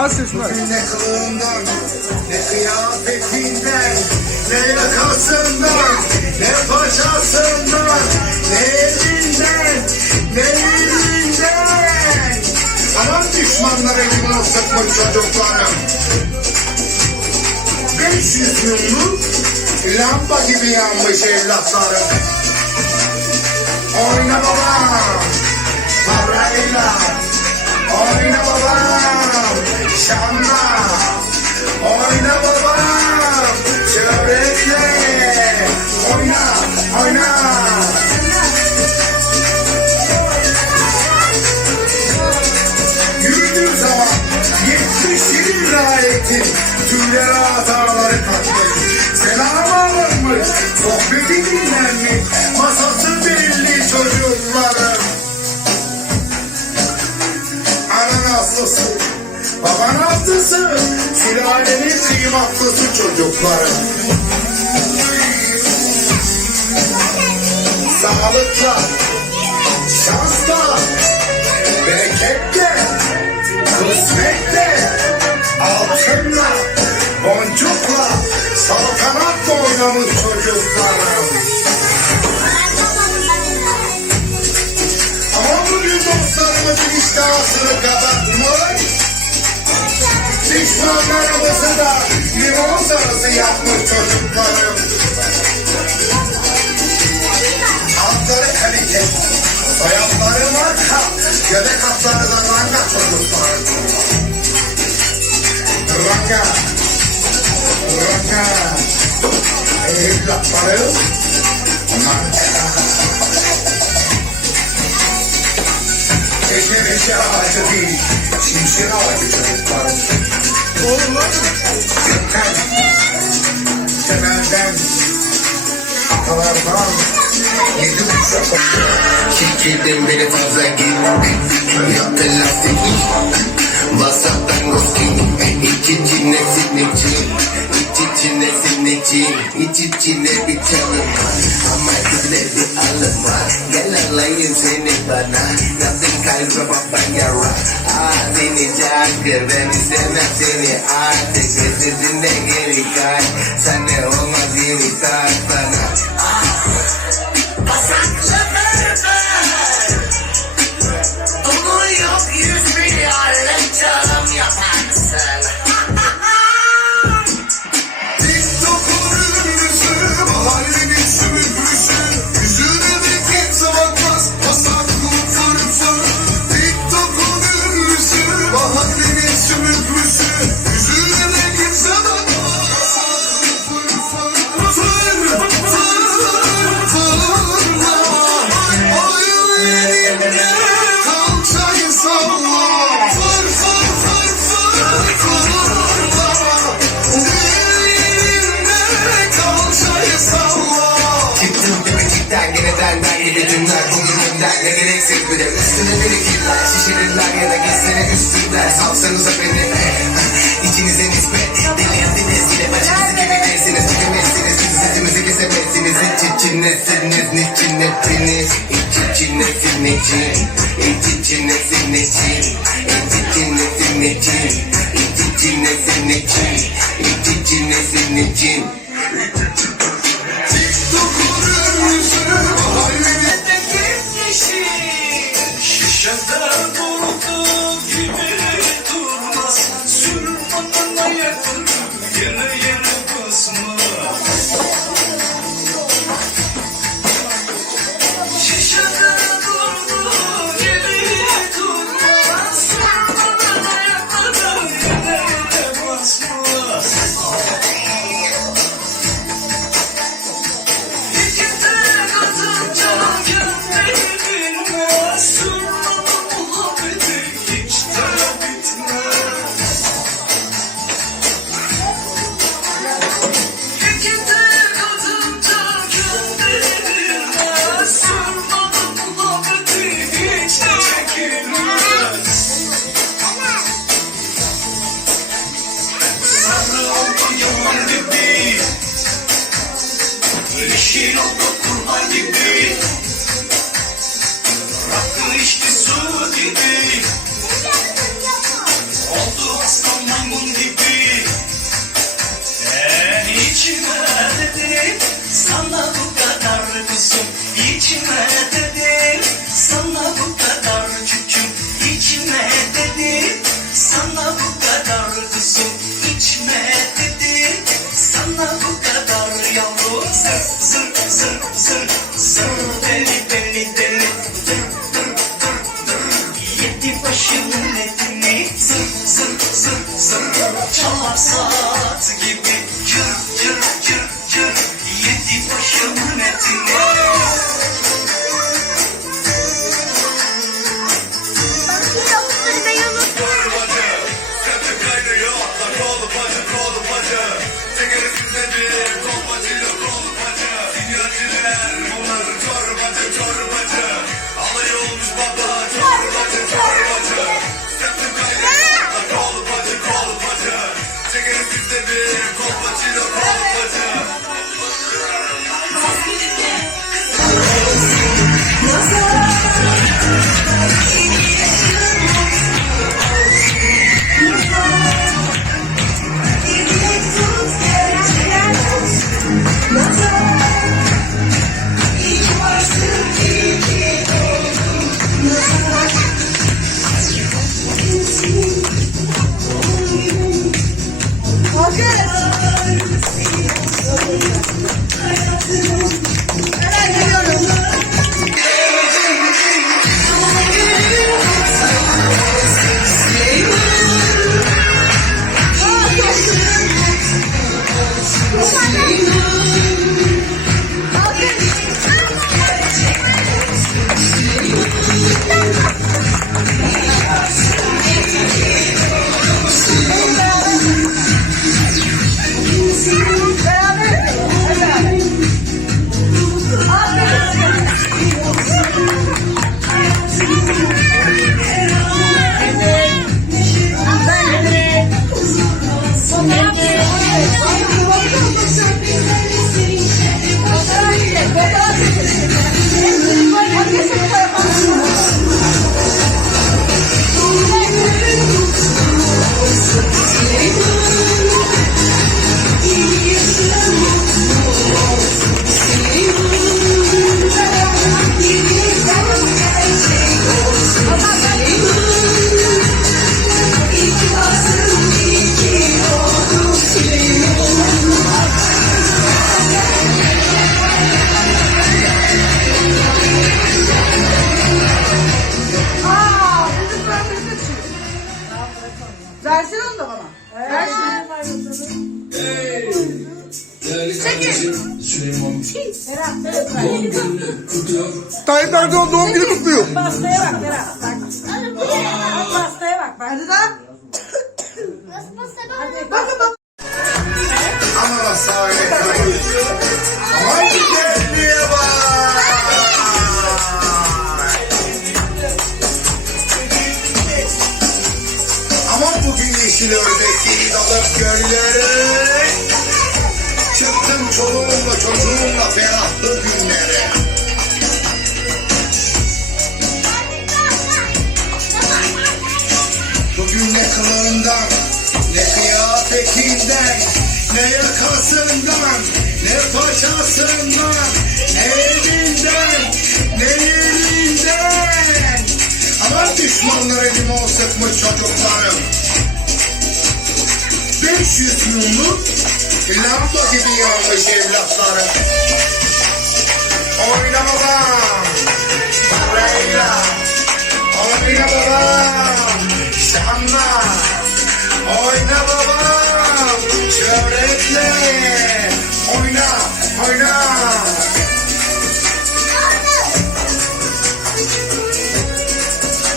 Az ses var. Ne kılığından, ne kıyafetinden, ne yakasından, ne paçasından, ne elinden, ne elinden. Aman düşmanlara limon sıkmış çocuklarım. 500 yıllık lamba gibi yanmış evlatlarım. Sülalenin kıymatlısı çocuklarım. Sağlıkla, şansla, bereketle, kısmetle, altınla, boncukla, saltanatla oynamış çocuklarım. Ama bugün dostlarımızın iştahsını kapatmış, düşmanlarımızı da limon sarısı yapmış çocuklarım. Altları kalite, soyadları marka, göbek atları da ranga çocuklarım. Ranga, ranga, evlatlarım, marka. Eşe meşe ağacı değil, şimşir ağacı çocuklarım. Gökten, temelden, atalardan, yedi kuşak Şirketin beni fazla git Yaptı lastik Masaptan goski İç içine sinikçi İç içine sinikçi İç içine bir çalım Ama bir alım var. Gel alayım seni bana. Nasıl kalbe baban yara Dinleyecek ben istemem seni artık Özür dile geri kay Sen ne de üstüne birikirler Şişirirler ya da gitsene üstünden Salsanıza beni. İçinize nispet Deli dinlesine Başınızı gibi değilsiniz Tükemezsiniz sesimizi kesemezsiniz İç içinesiniz Niçin hepiniz? İç içinesin niçin? İç içinesin niçin? İç içinesin niçin? İç içinesin niçin? İç içinesin niçin Durduğu gibi durmaz. Sürmanına yakın bacı, kolpacı. Çekeriz bize bir kolpacıyla kolpacı. Yakasından, ne paçasından, ne elinden, ne elinden. Aman düşmanları limon sıkmış çocuklarım. 500 yıllık lamba gibi yanmış evlatlarım. Oyna babam, parayla, oyna babam, şanla, oyna babam, şöhretle, oyna, oyna.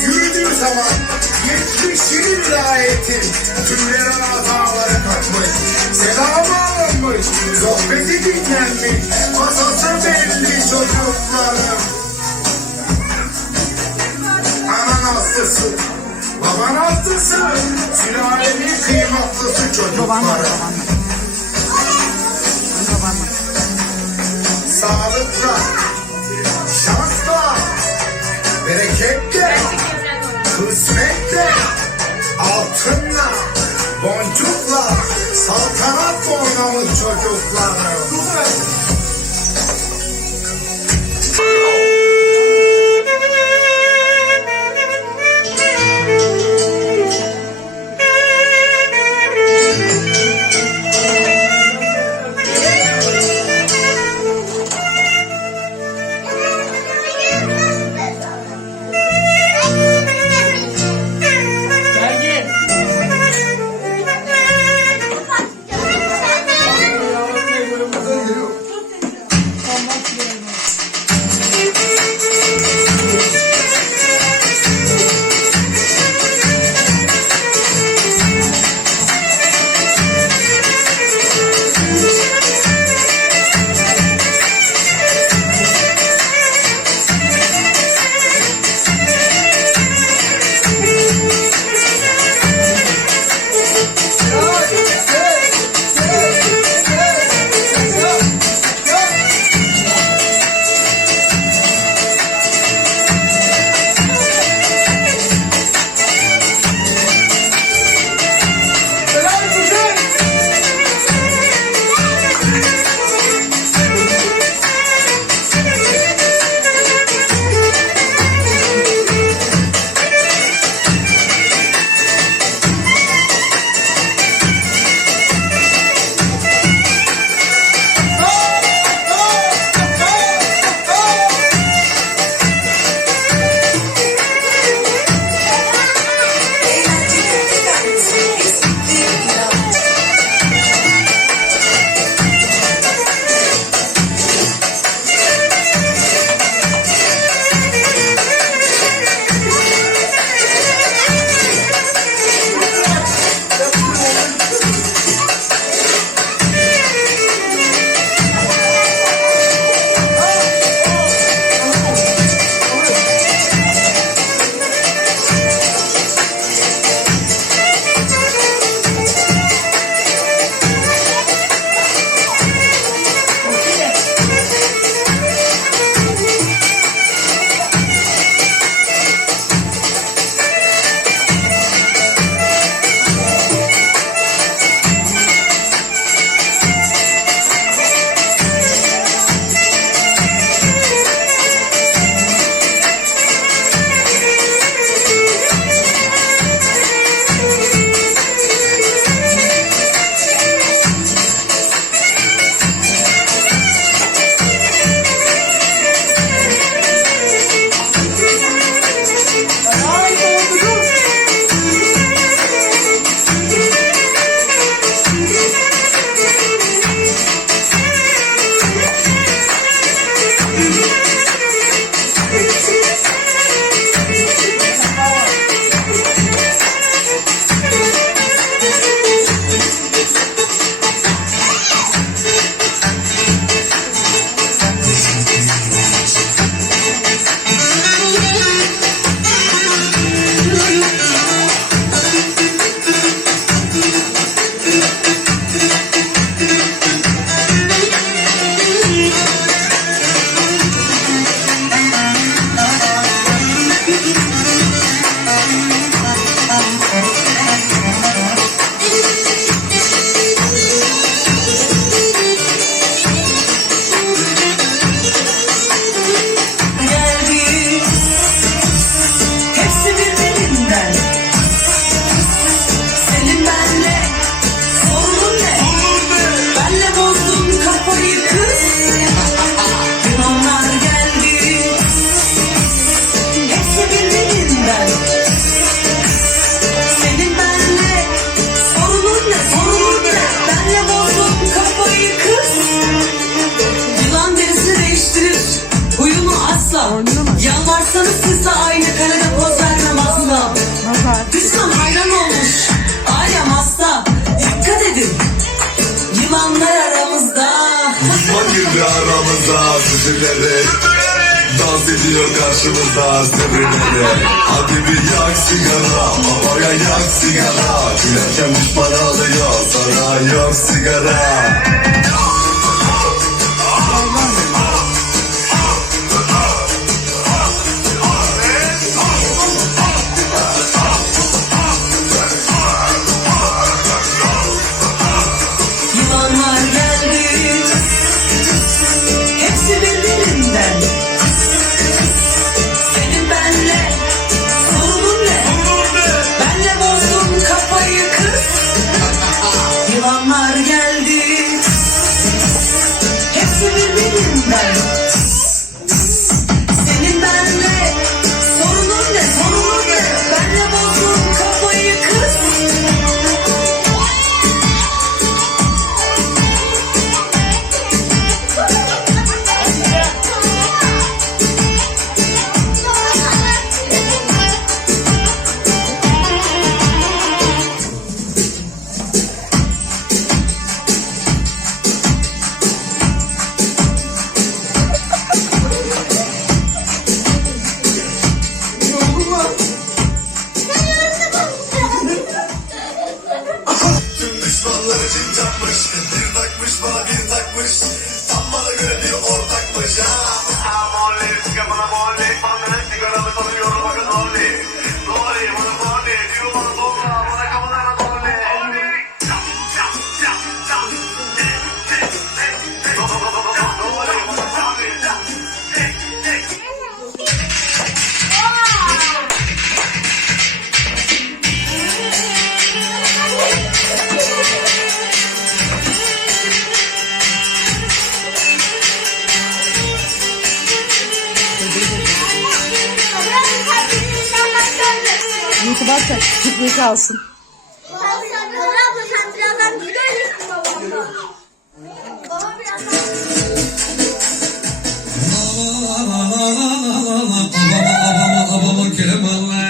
Yürüdüğü zaman 77 vilayetin tümleri hataları katmış. Selamı alınmış, sohbeti dinlenmiş, kıymatlısı çocuklarım. Sağlıkla, şansla, bereketle, kısmetle, altınla, boncukla, saltanat oynamış çocuklarım. karşımıza süzülerek Dans ediyor karşımıza sevinerek Hadi bir yak sigara Papaya yak sigara. Gülerken düşman alıyor Sana yok sigara. abama abama abama abama abama Kerem Allah.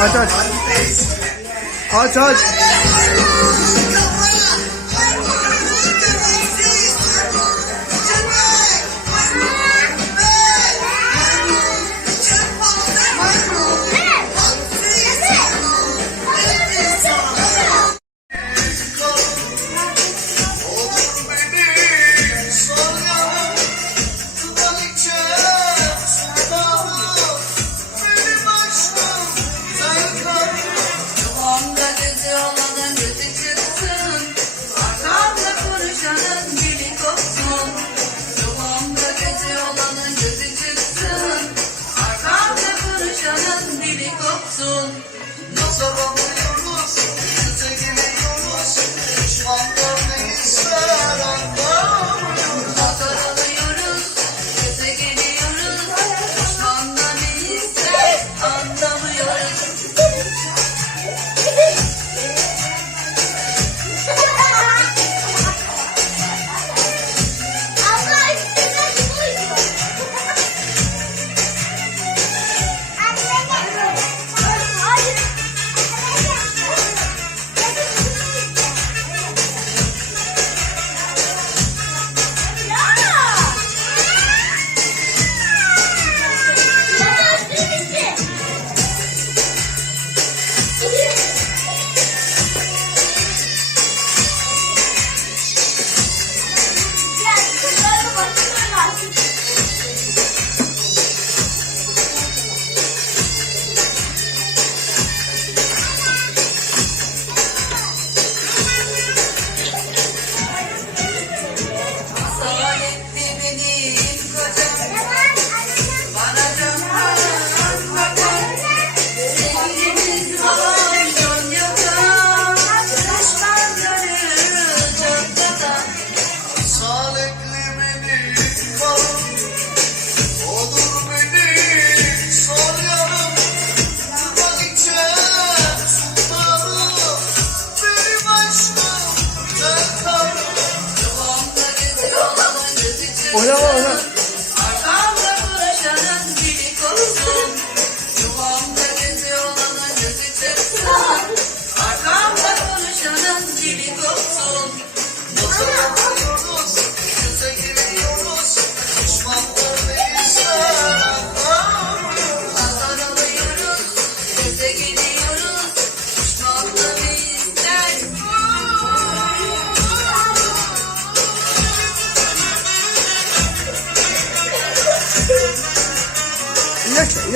Aç aç. Aç aç.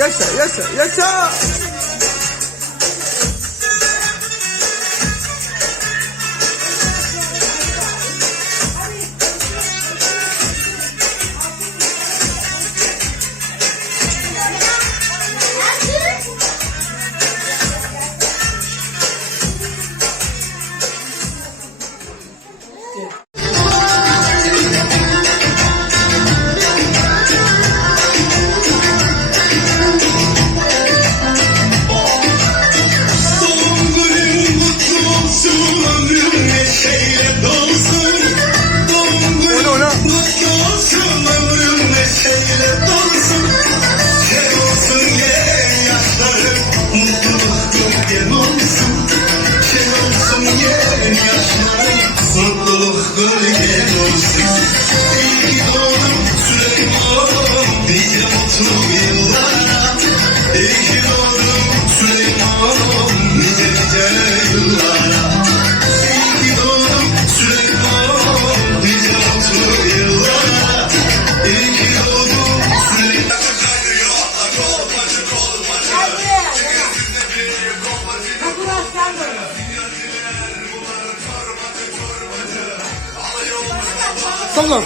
热水，热水，热水。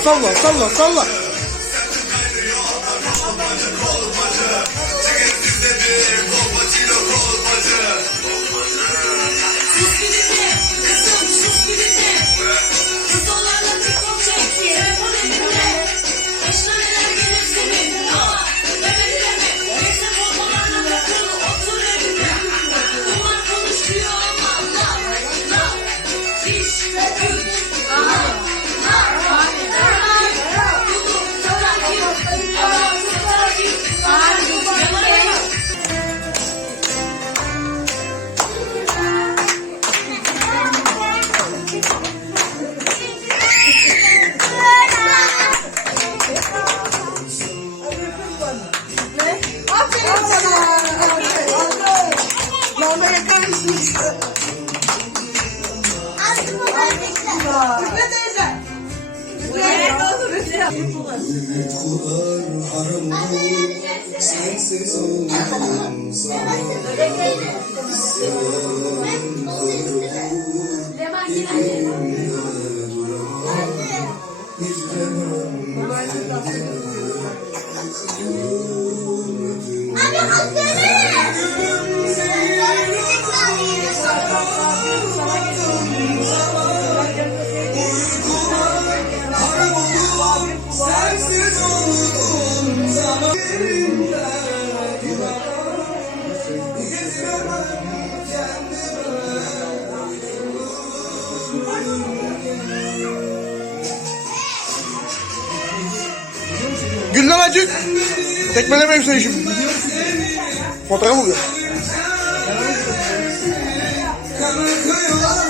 算了算了算了。Sevdim sana Sevdim Dibimde duran İzlemem kendimi Hacık. Tekmelemeyim seni şimdi. Fotoğraf oluyor. Kanı kıyılar